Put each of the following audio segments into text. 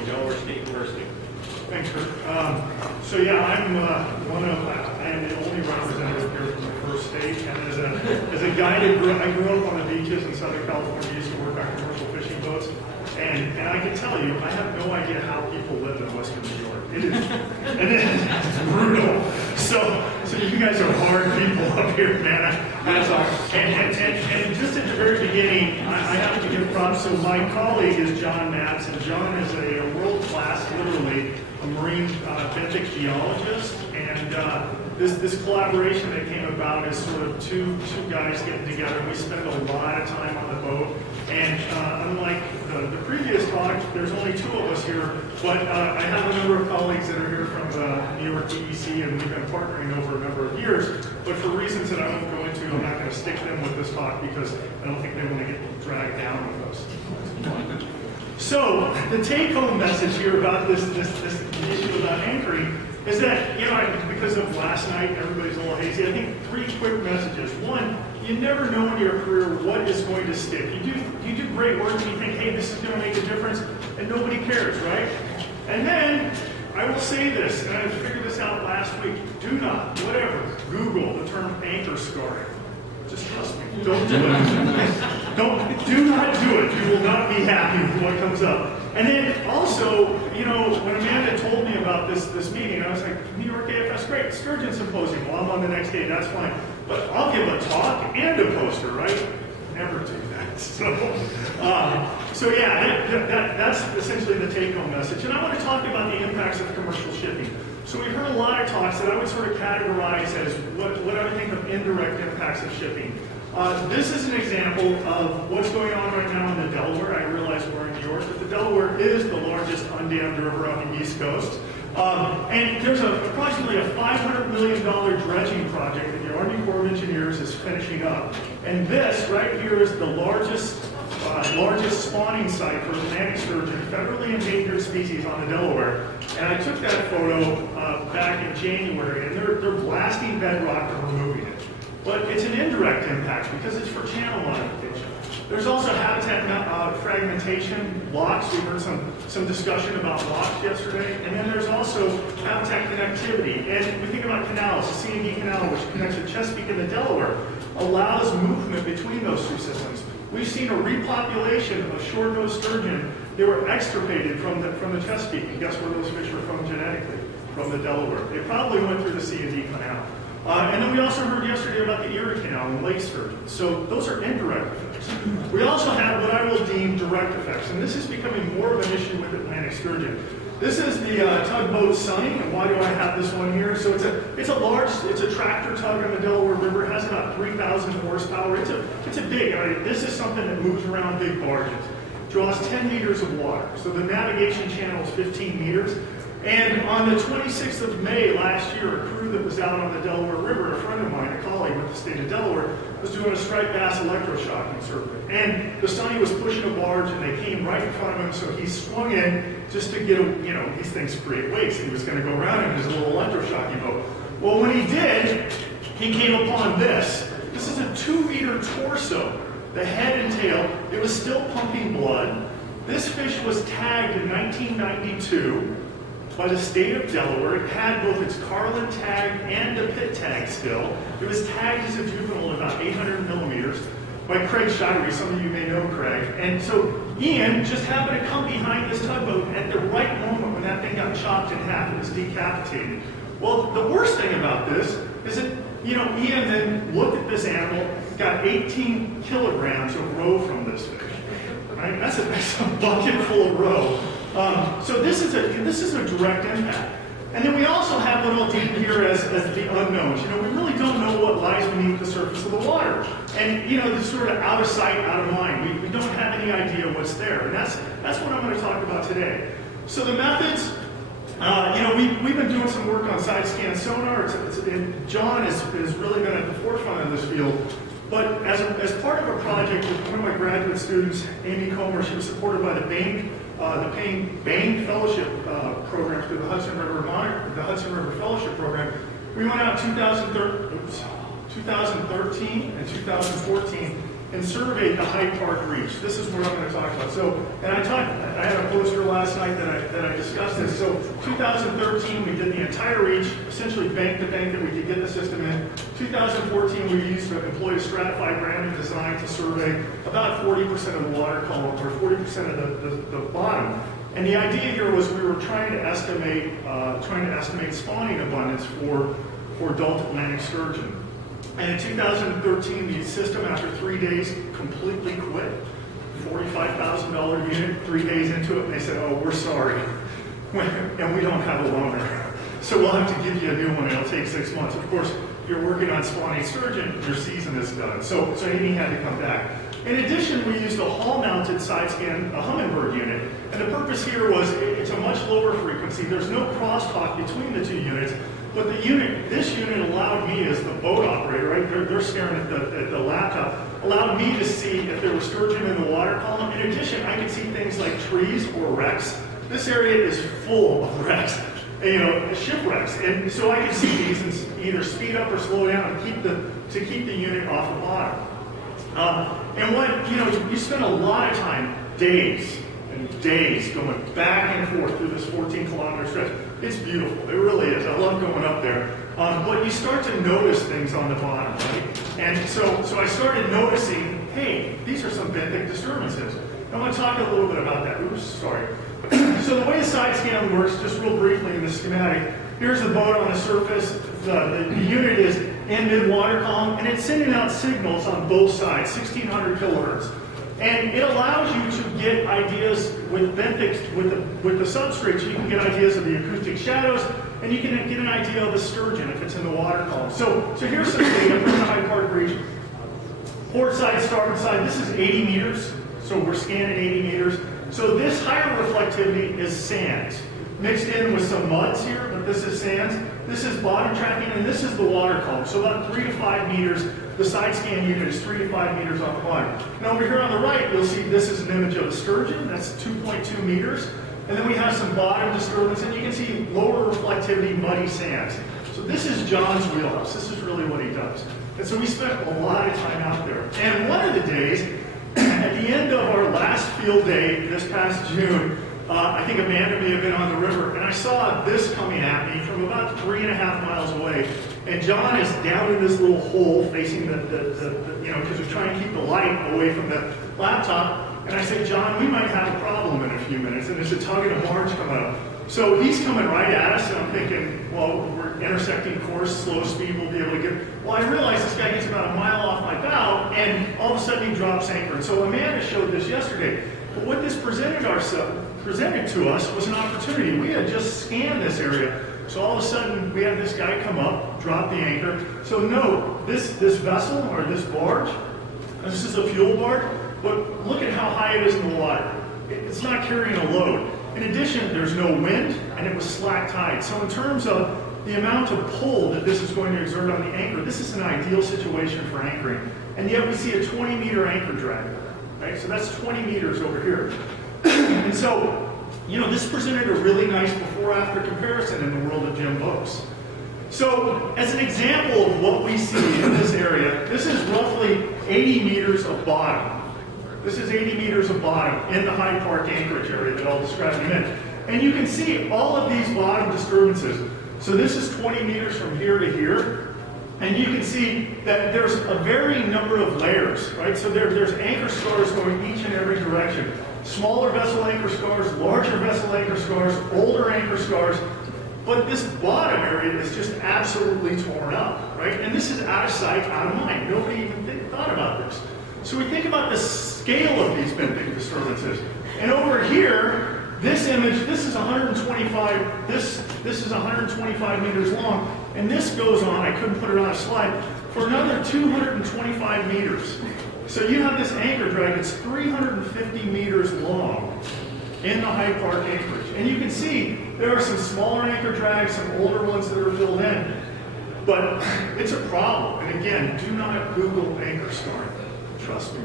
from Delaware State University. Thanks, Kurt. So yeah, I am the only representative here from the first state, and as a guide, I grew up on the beaches in Southern California, used to work on commercial fishing boats, and I can tell you, I have no idea how people live in Western New York. It is brutal. So you guys are hard people up here, man. And just at the very beginning, I have to give props. So my colleague is John Madsen. John is a world-class, literally, a marine benthic geologist, and this collaboration that came about is sort of two guys getting together. We spend a lot of time on the boat, and unlike the previous talk, there's only two of us here, but I have a number of colleagues that are here from the New York EEC, and we've been partnering over a number of years, but for reasons that I won't go into, I'm not going to stick them with this talk because I don't think they want to get dragged down with us. So the take-home message here about this issue about anchoring is that, because of last night, everybody's a little hazy. I think three quick messages. One, you never know in your career what is going to stick. You do great work and you think, hey, this is going to make a difference, and nobody cares, right? And then, I will say this, and I figured this out last week, do not, whatever, Google the term anchor scarring. Just trust me, don't do it. Do not do it. You will not be happy with what comes up. And then also, when Amanda told me about this meeting, I was like, New York AFS, great, Sturgeon Symposium. Well, I'm on the next day, that's fine. But I'll give a talk and a poster, right? Never do that. So yeah, that's essentially the take-home message. And I want to talk about the impacts of commercial shipping. So we've heard a lot of talks that I would sort of categorize as what I would think of indirect impacts of shipping. This is an example of what's going on right now in the Delaware. I realize we're in New York, but the Delaware is the largest undammed river on the East Coast. And there's approximately a $500 million dredging project that the Army Corps of Engineers is finishing up. And this right here is the largest spawning site for Atlantic Sturgeon, federally endangered species on the Delaware. And I took that photo back in January, and they're blasting bedrock and removing it. But it's an indirect impact because it's for channel modification. There's also habitat fragmentation, locks. We heard some discussion about locks yesterday. And then there's also habitat connectivity. And we think about canals. The C&D Canal, which connects the Chesapeake and the Delaware, allows movement between those two systems. We've seen a repopulation of short-nosed sturgeon. They were extirpated from the Chesapeake. And guess where those fish were from genetically? From the Delaware. They probably went through the C&D Canal. And then we also heard yesterday about the Erie Canal and lake sturgeon. So those are indirect effects. We also have what I will deem direct effects, and this is becoming more of an issue with Atlantic sturgeon. This is the tugboat Sunny, and why do I have this one here? So it's a tractor tug on the Delaware River. It has about 3,000 horsepower. It's a big. This is something that moves around big barges. Draws 10 meters of water. So the navigation channel is 15 meters. And on the 26th of May last year, a crew that was out on the Delaware River, a friend of mine, a colleague with the state of Delaware, was doing a striped bass electroshocking survey. And the Sunny was pushing a barge, and they came right in front of him, so he swung in just to get him, these things create weights, and he was going to go around in his little electroshocking boat. Well, when he did, he came upon this. This is a 2-meter torso, the head and tail. It was still pumping blood. This fish was tagged in 1992. By the state of Delaware. It had both its Carlin tag and a pit tag still. It was tagged as a juvenile at about 800 millimeters by Craig Shirey. Some of you may know Craig. And so Ian just happened to come behind this tugboat at the right moment when that thing got chopped in half. It was decapitated. Well, the worst thing about this is that, Ian then looked at this animal, got 18 kilograms of roe from this fish. Right? That's a bucket full of roe. So this is a direct impact. And then we also have what I'll deem here as the unknowns. We really don't know what lies beneath the surface of the water. And, it's sort of out of sight, out of mind. We don't have any idea what's there. And that's what I'm going to talk about today. So the methods, we've been doing some work on side scan sonar. And John has really been at the forefront of this field. But as part of a project with one of my graduate students, Amy Comer, she was supported by the Bain Fellowship program through the Hudson River Fellowship Program. We went out 2013 and 2014 and surveyed the Hyde Park Reach. This is what I'm going to talk about. So, and I I had a poster last night that I discussed this. So 2013, we did the entire reach, essentially bank to bank that we could get the system in. 2014, we employed a stratified random design to survey about 40% of the water column, or 40% of the bottom. And the idea here was we were trying to estimate spawning abundance for adult Atlantic sturgeon. And in 2013, the system, after 3 days, completely quit. $45,000 unit, 3 days into it, and they said, oh, we're sorry, and we don't have a loaner. So we'll have to give you a new one, and it'll take 6 months. Of course, if you're working on spawning sturgeon, your season is done. So Amy had to come back. In addition, we used a hall-mounted side scan, a hummingbird unit, and the purpose here was it's a much lower frequency. There's no crosstalk between the two units, but this unit allowed me as the boat operator, right? They're staring at the laptop, allowed me to see if there was sturgeon in the water column. In addition, I could see things like trees or wrecks. This area is full of wrecks, shipwrecks, and so I could see these and either speed up or slow down to keep the unit off the bottom. And you spend a lot of time, days and days, going back and forth through this 14-kilometer stretch. It's beautiful. It really is. I love going up there. But you start to notice things on the bottom, right? And so I started noticing, hey, these are some benthic disturbances. I want to talk a little bit about that. Oops, sorry. So the way the side scan works, just real briefly in the schematic, here's the boat on the surface. The unit is in mid-water column, and it's sending out signals on both sides, 1,600 kilohertz. And it allows you to get ideas with benthics, with the substrate, so you can get ideas of the acoustic shadows, and you can get an idea of the sturgeon if it's in the water column. So here's some data from the Hyde Park region. Port side, starboard side, this is 80 meters, so we're scanning 80 meters. So this higher reflectivity is sands, mixed in with some muds here, but this is sands. This is bottom tracking, and this is the water column. So about 3 to 5 meters. The side scan unit is 3 to 5 meters off the bottom. Now over here on the right, you'll see this is an image of a sturgeon. That's 2.2 meters. And then we have some bottom disturbance, and you can see lower reflectivity, muddy sands. So this is John's wheelhouse. This is really what he does. And so we spent a lot of time out there. And one of the days, at the end of our last field day this past June, I think Amanda may have been on the river, and I saw this coming at me from about 3.5 miles away. And John is down in this little hole facing because we're trying to keep the light away from the laptop. And I said, John, we might have a problem in a few minutes. And there's a tug and a barge coming up. So he's coming right at us, and I'm thinking, well, we're intersecting course, slow speed, we'll be able to get. Well, I realized this guy gets about a mile off my bow, and all of a sudden he drops anchor. And so Amanda showed this yesterday. But what this presented to us was an opportunity. We had just scanned this area. So all of a sudden, we had this guy come up, drop the anchor. So note, this vessel, or this barge, this is a fuel barge, but look at how high it is in the water. It's not carrying a load. In addition, there's no wind, and it was slack tide. So in terms of the amount of pull that this is going to exert on the anchor, this is an ideal situation for anchoring. And yet we see a 20-meter anchor drag, right? So that's 20 meters over here. And so, this presented a really nice before-after comparison in the world of gem boats. So, as an example of what we see in this area, this is roughly 80 meters of bottom. This is 80 meters of bottom in the Hyde Park anchorage area that I'll describe in a minute. And you can see all of these bottom disturbances. So this is 20 meters from here to here. And you can see that there's a varying number of layers, right? So there's anchor scars going each and every direction. Smaller vessel anchor scars, larger vessel anchor scars, older anchor scars. But this bottom area is just absolutely torn up, right? And this is out of sight, out of mind. Nobody even thought about this. So we think about the scale of these benthic disturbances. And over here, this image, this is 125, this is 125 meters long. And this goes on, I couldn't put it on a slide, for another 225 meters. So you have this anchor drag that's 350 meters long in the Hyde Park anchorage. And you can see there are some smaller anchor drags, some older ones that are filled in. But it's a problem. And again, do not Google anchor scarring. Trust me.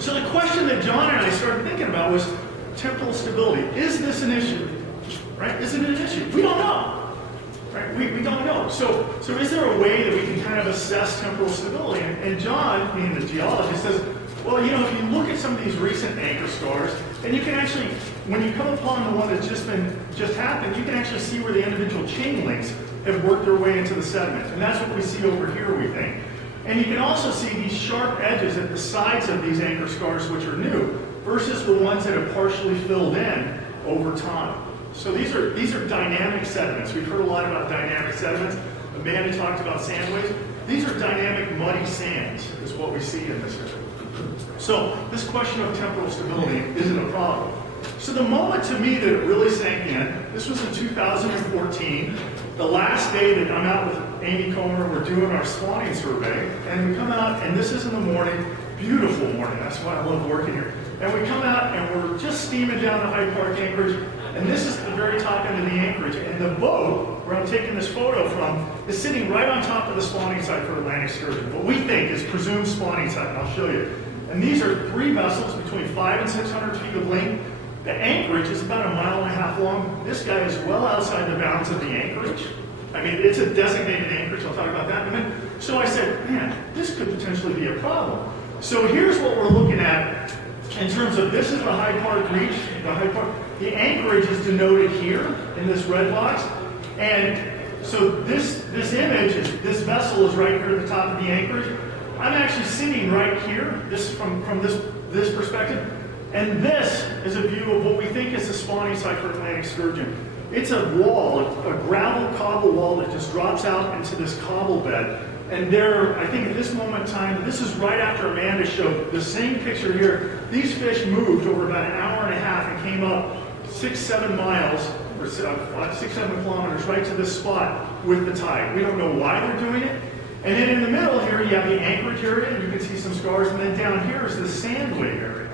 So the question that John and I started thinking about was temporal stability. Is this an issue? Right? Is it an issue? We don't know. Right? We don't know. So is there a way that we can kind of assess temporal stability? And John, being the geologist, says, Well, you know, if you look at some of these recent anchor scars, and you can actually, when you come upon the one that's just happened, you can actually see where the individual chain links have worked their way into the sediment. And that's what we see over here, we think. And you can also see these sharp edges at the sides of these anchor scars, which are new, versus the ones that have partially filled in over time. So these are dynamic sediments. We've heard a lot about dynamic sediments. Amanda talked about sand waves. These are dynamic muddy sands, is what we see in this area. So this question of temporal stability isn't a problem. So the moment to me that it really sank in, this was in 2014, the last day that I'm out with Amy Comer, we're doing our spawning survey, and we come out, and this is in the morning, beautiful morning, that's why I love working here. And we come out and we're just steaming down the Hyde Park anchorage, and this is the very top end of the anchorage, and the boat, where I'm taking this photo from, is sitting right on top of the spawning site for Atlantic Sturgeon, what we think is presumed spawning site, and I'll show you. And these are 3 vessels between 500 and 600 feet of length. The anchorage is about 1.5 miles long. This guy is well outside the bounds of the anchorage. I mean, it's a designated anchorage. I'll talk about that in a minute. So I said, man, this could potentially be a problem. So here's what we're looking at in terms of, this is the Hyde Park Reach. The anchorage is denoted here in this red box. And so this image, this vessel is right here at the top of the anchorage. I'm actually sitting right here, this from this perspective. And this is a view of what we think is the spawning site for Atlantic Sturgeon. It's a wall, a gravel cobble wall that just drops out into this cobble bed. And there, I think at this moment in time, this is right after Amanda showed the same picture here. These fish moved over about 1.5 hours and came up 6-7 miles, or 6-7 kilometers right to this spot with the tide. We don't know why they're doing it. And then in the middle here, you have the anchorage area, and you can see some scars. And then down here is the sand wave area.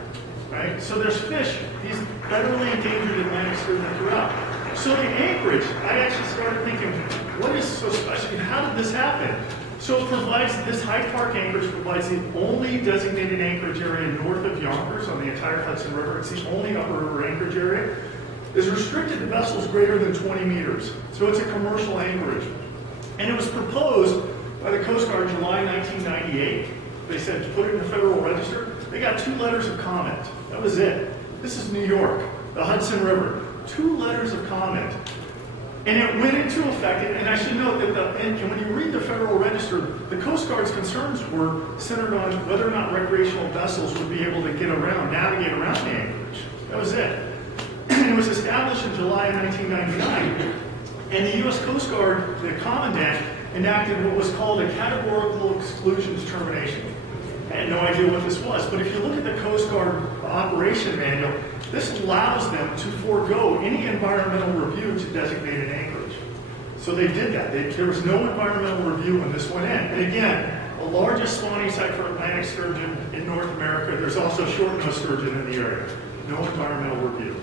Right? So there's fish, these federally endangered Atlantic sturgeon throughout. So the anchorage, I actually started thinking, what is so special? How did this happen? So it provides, this Hyde Park anchorage provides the only designated anchorage area north of Yonkers on the entire Hudson River. It's the only upper river anchorage area. It's restricted to vessels greater than 20 meters. So it's a commercial anchorage. And it was proposed by the Coast Guard in July 1998. They said to put it in the Federal Register. They got 2 letters of comment. That was it. This is New York, the Hudson River. 2 letters of comment. And it went into effect, and I should note that and when you read the Federal Register, the Coast Guard's concerns were centered on whether or not recreational vessels would be able to get around, navigate around the anchorage. That was it. And it was established in July 1999, and the U.S. Coast Guard, the Commandant, enacted what was called a categorical exclusion determination. I had no idea what this was, but if you look at the Coast Guard operation manual, this allows them to forego any environmental review to designate an anchorage. So they did that. There was no environmental review when this went in. And again, the largest spawning site for Atlantic sturgeon in North America. There's also short-nosed sturgeon in the area. No environmental review.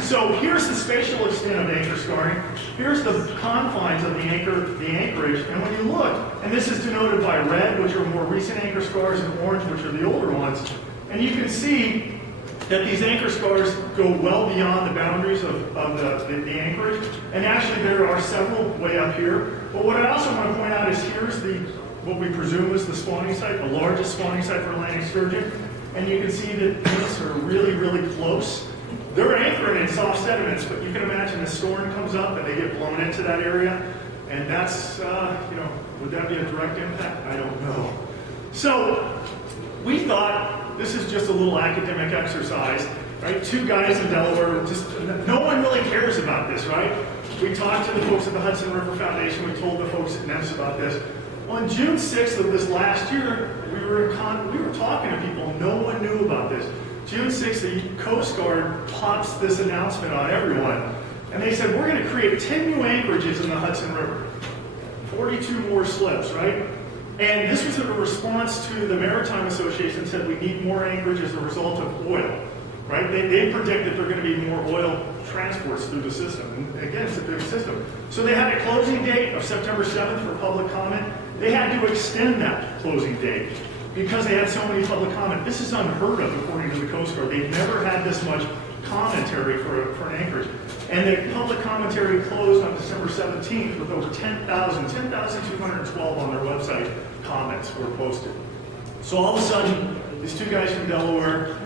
So here's the spatial extent of anchor scarring. Here's the confines of the anchorage. And when you look, and this is denoted by red, which are more recent anchor scars, and orange, which are the older ones. And you can see that these anchor scars go well beyond the boundaries of the anchorage. And actually there are several way up here. But what I also want to point out is here's what we presume is the spawning site, the largest spawning site for Atlantic sturgeon. And you can see that these are really, really close. They're anchoring in soft sediments, but you can imagine the storm comes up and they get blown into that area. And that's, would that be a direct impact? I don't know. So we thought this is just a little academic exercise, right? 2 guys in Delaware, no one really cares about this, right? We talked to the folks at the Hudson River Foundation. We told the folks at NEMS about this. On June 6th of this last year, we were talking to people. No one knew about this. June 6th, the Coast Guard pops this announcement on everyone. And they said, we're going to create 10 new anchorages in the Hudson River. 42 more slips, right? And this was a response to the Maritime Association said we need more anchorage as a result of oil, right? They predict that there are going to be more oil transports through the system. And again, it's a big system. So they had a closing date of September 7th for public comment. They had to extend that closing date because they had so many public comment. This is unheard of according to the Coast Guard. They've never had this much commentary for an anchorage. And the public commentary closed on December 17th with over 10,212 on their website comments were posted. So all of a sudden, these two guys from Delaware,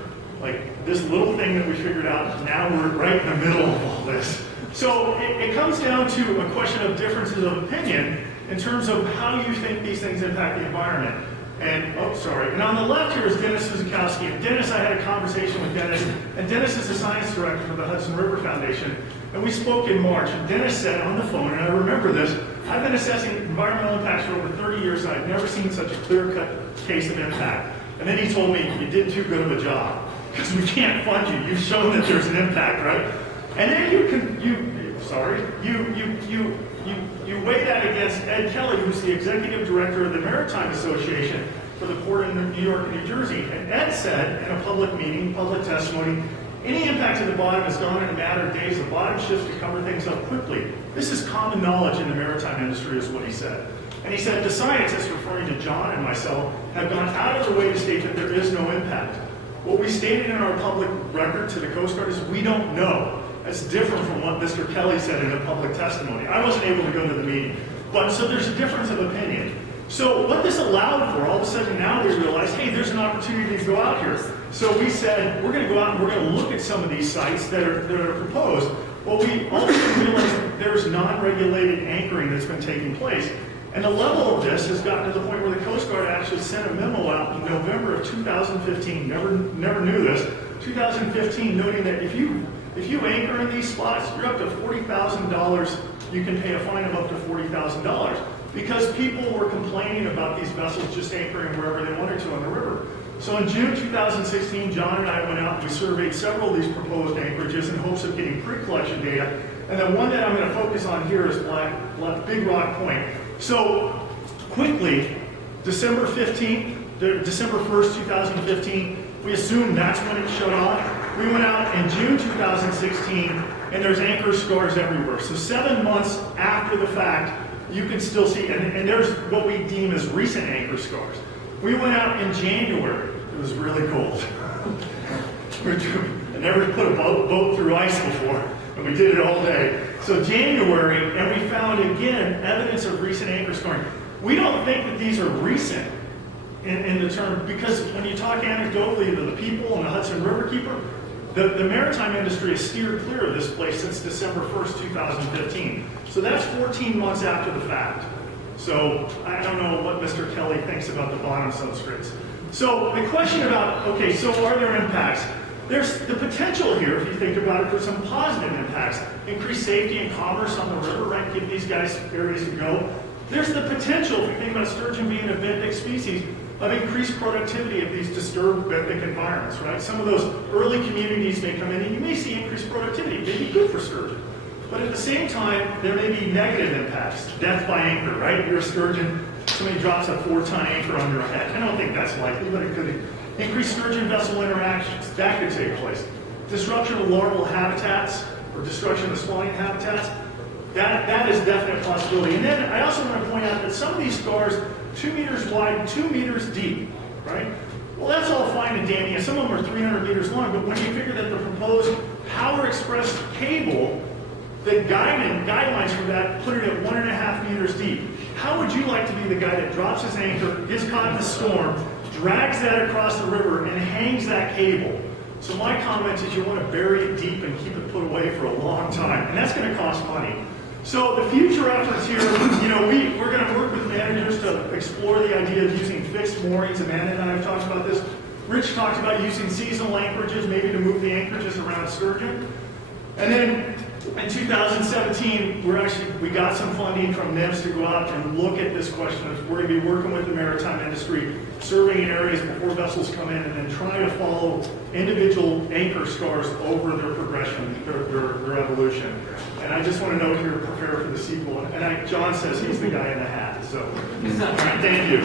like this little thing that we figured out, now we're right in the middle of all this. So it comes down to a question of differences of opinion in terms of how you think these things impact the environment. And, oh, sorry. And on the left here is Dennis Suzakowski. And Dennis, I had a conversation with Dennis. And Dennis is the science director for the Hudson River Foundation. And we spoke in March. And Dennis said on the phone, and I remember this, I've been assessing environmental impacts for over 30 years, and I've never seen such a clear-cut case of impact. And then he told me, you did too good of a job, because we can't fund you. You've shown that there's an impact, right? And then you weigh that against Ed Kelly, who's the executive director of the Maritime Association for the port in New York and New Jersey. And Ed said in a public meeting, public testimony, any impact to the bottom is gone in a matter of days. The bottom shifts to cover things up quickly. This is common knowledge in the maritime industry, is what he said. And he said the scientists, referring to John and myself, have gone out of their way to state that there is no impact. What we stated in our public record to the Coast Guard is we don't know. That's different from what Mr. Kelly said in the public testimony. I wasn't able to go to the meeting. But so there's a difference of opinion. So what this allowed for, all of a sudden now we realize, hey, there's an opportunity to go out here. So we said, we're going to go out and we're going to look at some of these sites that are proposed. Well, we all of a sudden realized that there's non-regulated anchoring that's been taking place. And the level of this has gotten to the point where the Coast Guard actually sent a memo out in November of 2015, never knew this, 2015, noting that if you anchor in these spots, you're up to $40,000. You can pay a fine of up to $40,000 because people were complaining about these vessels just anchoring wherever they wanted to on the river. So in June 2016, John and I went out and we surveyed several of these proposed anchorages in hopes of getting pre-collection data. And the one that I'm going to focus on here is Big Rock Point. So quickly, December 1st, 2015, we assumed that's when it shut off. We went out in June 2016, and there's anchor scars everywhere. So 7 months after the fact, you can still see, and there's what we deem as recent anchor scars. We went out in January. It was really cold. I never put a boat through ice before, and we did it all day. So January, and we found, again, evidence of recent anchor scoring. We don't think that these are recent in the term, because when you talk anecdotally to the people and the Hudson River Keeper, the maritime industry has steered clear of this place since December 1st, 2015. So that's 14 months after the fact. So I don't know what Mr. Kelly thinks about the bottom substrates. So the question about, okay, so are there impacts? There's the potential here, if you think about it, for some positive impacts. Increased safety and commerce on the river, right? Give these guys areas to go. There's the potential, if you think about sturgeon being a benthic species, of increased productivity of these disturbed benthic environments, right? Some of those early communities may come in and you may see increased productivity. It may be good for sturgeon. But at the same time, there may be negative impacts. Death by anchor, right? You're a sturgeon, somebody drops a 4-ton anchor on your head. I don't think that's likely, but it could. Increased sturgeon-vessel interactions, that could take place. Disruption of larval habitats, or destruction of spawning habitats, that is a definite possibility. And then I also want to point out that some of these scars, 2 meters wide, 2 meters deep, right? Well, that's all fine and dandy, and some of them are 300 meters long, but when you figure that the proposed Power Express cable, the guidelines for that put it at 1.5 meters deep. How would you like to be the guy that drops his anchor, gets caught in the storm, drags that across the river, and hangs that cable? So my comment is you want to bury it deep and keep it put away for a long time, and that's going to cost money. So the future efforts here, we're going to work with managers to explore the idea of using fixed moorings. Amanda and I have talked about this. Rich talked about using seasonal anchorages, maybe to move the anchorages around sturgeon. And then in 2017, we got some funding from NIMS to go out and look at this question. We're going to be working with the maritime industry, surveying areas before vessels come in, and then trying to follow individual anchor scars over their progression, their evolution. And I just want to note here, prepare for the sequel. And John says he's the guy in the hat. So, all right, thank you.